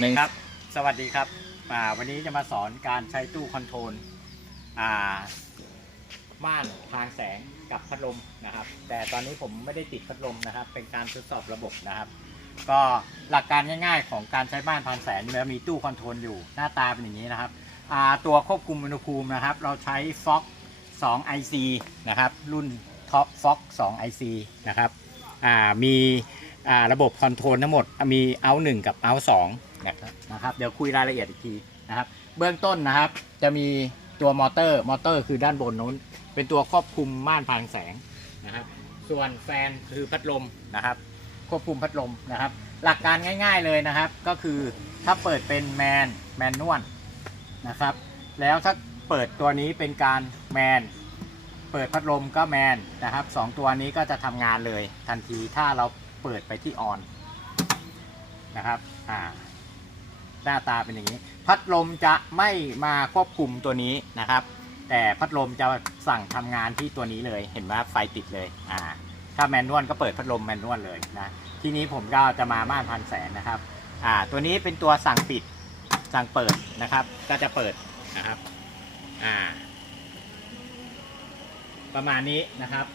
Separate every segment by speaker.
Speaker 1: หนึ่ง
Speaker 2: ครับ สวัสดีครับอ่าวันนี้จะมาสอนการใช้ตู้คอนโทรลอ่าม่านทางแสงกับพัดลมนะครับ แต่ตอนนี้ผมไม่ได้ติดพัดลมนะครับ เป็นการทดสอบระบบนะครับ ก็หลักการง่ายๆ ของการใช้ม่านทางแสงเรามีตู้คอนโทรลอยู่หน้าตาเป็นอย่างนี้นะครับอ่าตัวควบคุมอุณหภูมินะครับ เราใช้ Fox 2 IC นะครับ รุ่น Top Fox 2 IC นะครับอ่ามีระบบคอนโทรลทั้งหมดมี out 1กับ out 2 นะครับนะครับ เดี๋ยวคุยรายละเอียดอีกทีนะครับ เบื้องต้นนะครับ จะมีตัวมอเตอร์ มอเตอร์คือด้านบนนู้น เป็นตัวควบคุมม่านพางแสงนะครับ ส่วนแฟนคือพัดลมนะครับ ควบคุมพัดลมนะครับ หลักการง่าย ๆเลยนะครับ ก็คือถ้าเปิดเป็นแมนแมนนวลนะครับ แล้วถ้าเปิดตัวนี้เป็นการแมนเปิดพัดลมก็แมนนะครับสองตัวนี้ก็จะทำงานเลยทันทีถ้าเราเปิดไปที่ออนนะครับ อ่า หน้าตาเป็นอย่างนี้ พัดลมจะไม่มาควบคุมตัวนี้นะครับ แต่พัดลมจะสั่งทำงานที่ตัวนี้เลย เห็นว่าไฟติดเลยอ่าถ้าแมนนวลก็เปิดพัดลมแมนนวลเลยนะทีนี้ผมก็จะมาม่านพันแสนนะครับอ่าตัวนี้เป็นตัวสั่งปิดสั่งเปิดนะครับ ก็จะเปิดนะครับอ่าประมาณนี้นะครับ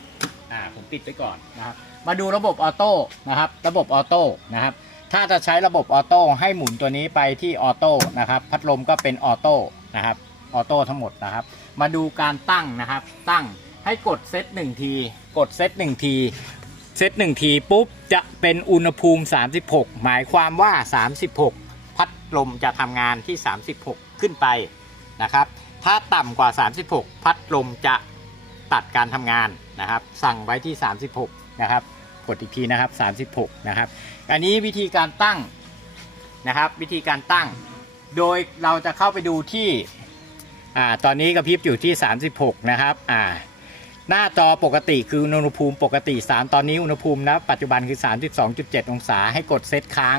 Speaker 2: อ่าผมปิดไว้ก่อนนะครับ มาดูระบบออโต้นะครับ ระบบออโต้นะครับ ถ้าจะใช้ระบบออโต้ให้หมุนตัวนี้ไปที่ออโต้นะครับพัดลมก็เป็นออโต้นะครับออโต้ทั้งหมดนะครับ มาดูการตั้งนะครับ ตั้งให้กดเซตหนึ่งทีกดเซตหนึ่งทีเซตหนึ่งทีปุ๊บจะเป็นอุณหภูมิ 36 หมายความว่า 36 พัดลมจะทำงานที่ 36 ขึ้นไปนะครับ ถ้าต่ำกว่า 36 พัดลมจะตัดการทำงานนะครับ สั่งไว้ที่ 36 นะครับ กดอีกทีนะครับ 36 นะครับ อันนี้วิธีการตั้งนะครับ วิธีการตั้ง โดยเราจะเข้าไปดูที่อ่าตอนนี้กระพริบอยู่ที่ 36 นะครับอ่าหน้าจอปกติคืออุณหภูมิปกติ 3 ตอนนี้อุณหภูมินะปัจจุบันคือ 32.7 องศาให้กดเซตค้าง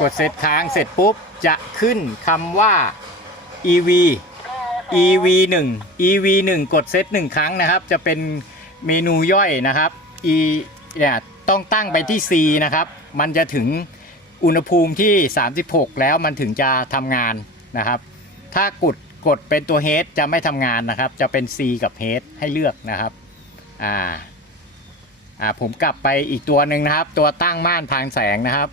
Speaker 2: กดเซตค้างเสร็จปุ๊บจะขึ้นคำว่า EV EV 1 EV 1กดเซต1ครั้งนะครับ จะเป็น เมนูย่อยนะครับ E เนี่ยต้องตั้งไปที่ C นะครับ มันจะถึงอุณหภูมิที่ 36 แล้วมันถึงจะทำงานนะครับ ถ้ากดกดเป็นตัว heat จะไม่ทำงานนะครับ จะเป็น C กับ heat ให้เลือกนะครับอ่าอ่าผมกลับไปอีกตัวหนึ่งนะครับ ตัวตั้งม่านพางแสงนะครับ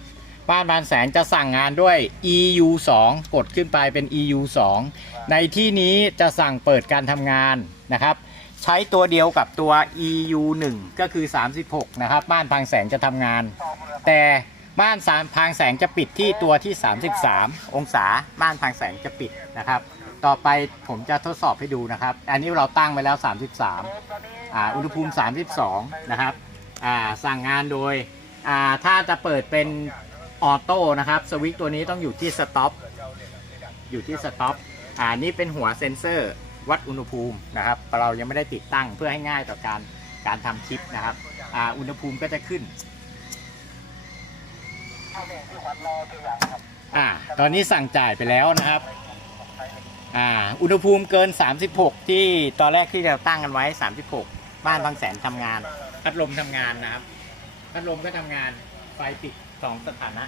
Speaker 2: บ้านบานแสงจะสั่งงานด้วย EU 2กดขึ้นไปเป็น EU 2ในที่นี้จะสั่งเปิดการทำงานนะครับ ใช้ตัวเดียวกับตัว EU 1ก็คือ 36 นะครับบ้านพางแสงจะทำงาน แต่บ้านสามพางแสงจะปิดที่ตัวที่ 33 องศาบ้านพางแสงจะปิดนะครับ ต่อไปผมจะทดสอบให้ดูนะครับ อันนี้เราตั้งไว้แล้ว 33อ่าอุณหภูมิ 32 นะครับอ่าสั่งงานโดยอ่าถ้าจะเปิดเป็นออโต้นะครับ สวิตตัวนี้ต้องอยู่ที่สต็อปอยู่ที่สต็อปอ่านี่เป็นหัวเซ็นเซอร์ วัดอุณหภูมินะครับเรายังไม่ได้ติดตั้งเพื่อให้ง่ายต่อการการทำคลิปนะครับออุณหภูมิก็จะขึ้นอ่าตอนนี้สั่งจ่ายไปแล้วนะครับอ่าอุณหภูมิเกิน 36 ที่ตอนแรกที่เราตั้งกันไว้ 36 บ้านบางแสนทำงานพัดลมทำงานนะครับพัดลมก็ทำงานไฟปิดสองสถานะ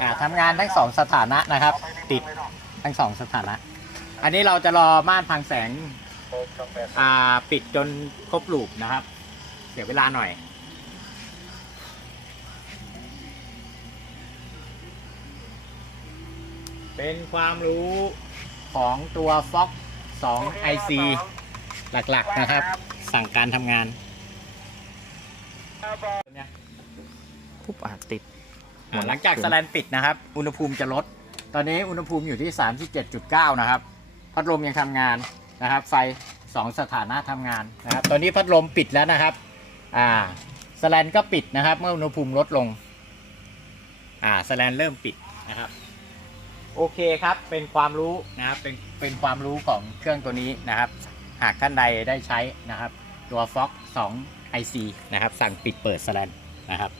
Speaker 2: อ่าทำงานทั้งสองสถานะนะครับ ติด ทั้งสองสถานะ อันนี้เราจะรอม่านพังแสงอ่าปิดจนครบลูปนะครับ เดี๋ยวเวลาหน่อย เป็นความรู้ของตัว Fox 2 IC หลักๆนะครับ สั่งการทำงาน
Speaker 1: ปุ๊บอะติด
Speaker 2: อ่าหลังจากสแลนปิดนะครับ อุณหภูมิจะลด ตอนนี้อุณหภูมิอยู่ที่ 37.9 นะครับ พัดลมยังทำงานนะครับ ไฟ 2 สถานะทำงานนะครับ ตอนนี้พัดลมปิดแล้วนะครับ อ่าสแลนก็ปิดนะครับ เมื่ออุณหภูมิลดลง อ่าสแลนเริ่มปิดนะครับ โอเคครับ เป็นความรู้นะครับ เป็น เป็นความรู้ของเครื่องตัวนี้นะครับ หากท่านใดได้ใช้นะครับ ตัว Fox 2 IC นะครับ สั่งปิดเปิดสแลนนะครับ